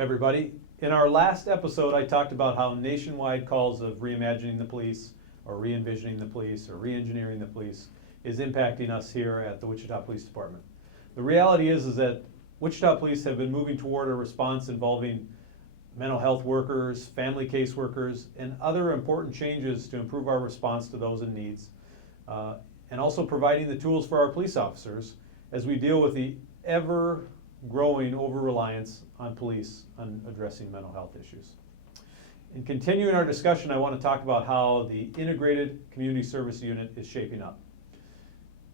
everybody. In our last episode, I talked about how nationwide calls of reimagining the police, or re-envisioning the police, or re-engineering the police is impacting us here at the Wichita Police Department. The reality is that Wichita Police have been moving toward a response involving mental health workers, family caseworkers, and other important changes to improve our response to those in need, and also providing the tools for our police officers as we deal with the ever-growing over-reliance on police on addressing mental health issues. In continuing our discussion, I want to talk about how the Integrated Community Service Unit is shaping up.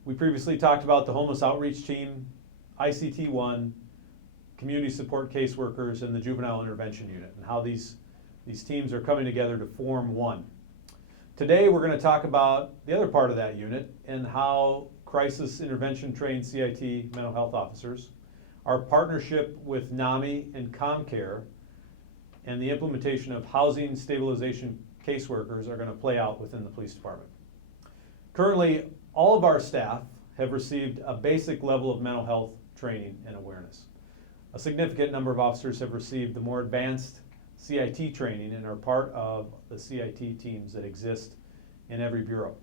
We previously talked about the Homeless Outreach Team, ICT-1, Community Support Caseworkers, and the Juvenile Intervention Unit, and how these teams are coming together to form one. Today we're going to talk about the other part of that unit and how crisis intervention trained CIT mental health officers, our partnership with NAMI and ComCare, and the implementation of housing stabilization caseworkers are going to play out within the police department. Currently, all of our staff have received a basic level of mental health training and awareness. A significant number of officers have received the more advanced CIT training and are part of the CIT teams that exist in every bureau.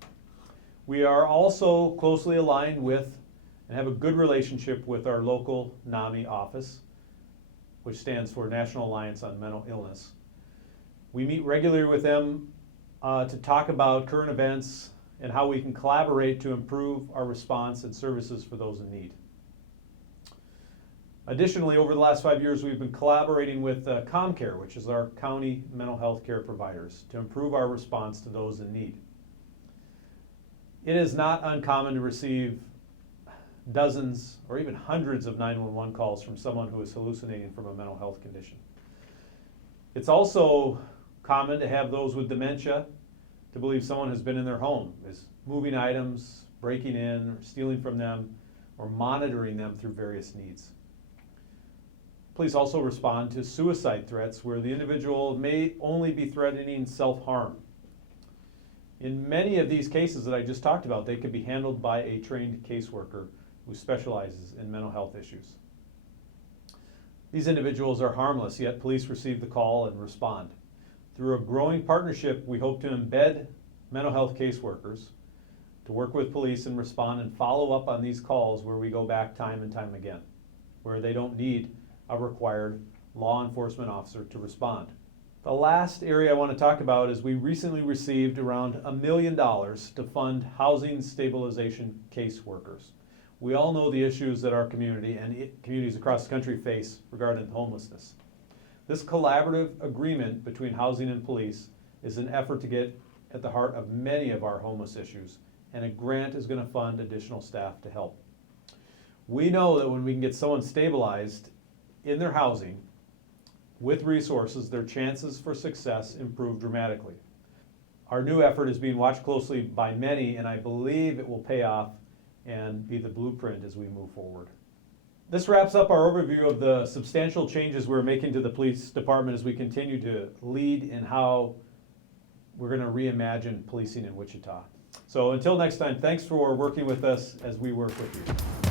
We are also closely aligned with and have a good relationship with our local NAMI office, which stands for National Alliance on Mental Illness. We meet regularly with them to talk about current events and how we can collaborate to improve our response and services for those in need. Additionally, over the last 5 years, we've been collaborating with ComCare, which is our county mental health care providers, to improve our response to those in need. It is not uncommon to receive dozens or even hundreds of 911 calls from someone who is hallucinating from a mental health condition. It's also common to have those with dementia to believe someone has been in their home, is moving items, breaking in, or stealing from them, or monitoring them through various needs. Please also respond to suicide threats where the individual may only be threatening self-harm. In many of these cases that I just talked about, they could be handled by a trained caseworker who specializes in mental health issues. These individuals are harmless, yet police receive the call and respond. Through a growing partnership, we hope to embed mental health caseworkers to work with police and respond and follow up on these calls where we go back time and time again, where they don't need a required law enforcement officer to respond. The last area I want to talk about is we recently received around $1 million to fund housing stabilization caseworkers. We all know the issues that our community and communities across the country face regarding homelessness. This collaborative agreement between housing and police is an effort to get at the heart of many of our homeless issues, and a grant is going to fund additional staff to help. We know that when we can get someone stabilized in their housing with resources, their chances for success improve dramatically. Our new effort is being watched closely by many, and I believe it will pay off and be the blueprint as we move forward. This wraps up our overview of the substantial changes we're making to the police department as we continue to lead in how we're going to reimagine policing in Wichita. So until next time, thanks for working with us as we work with you.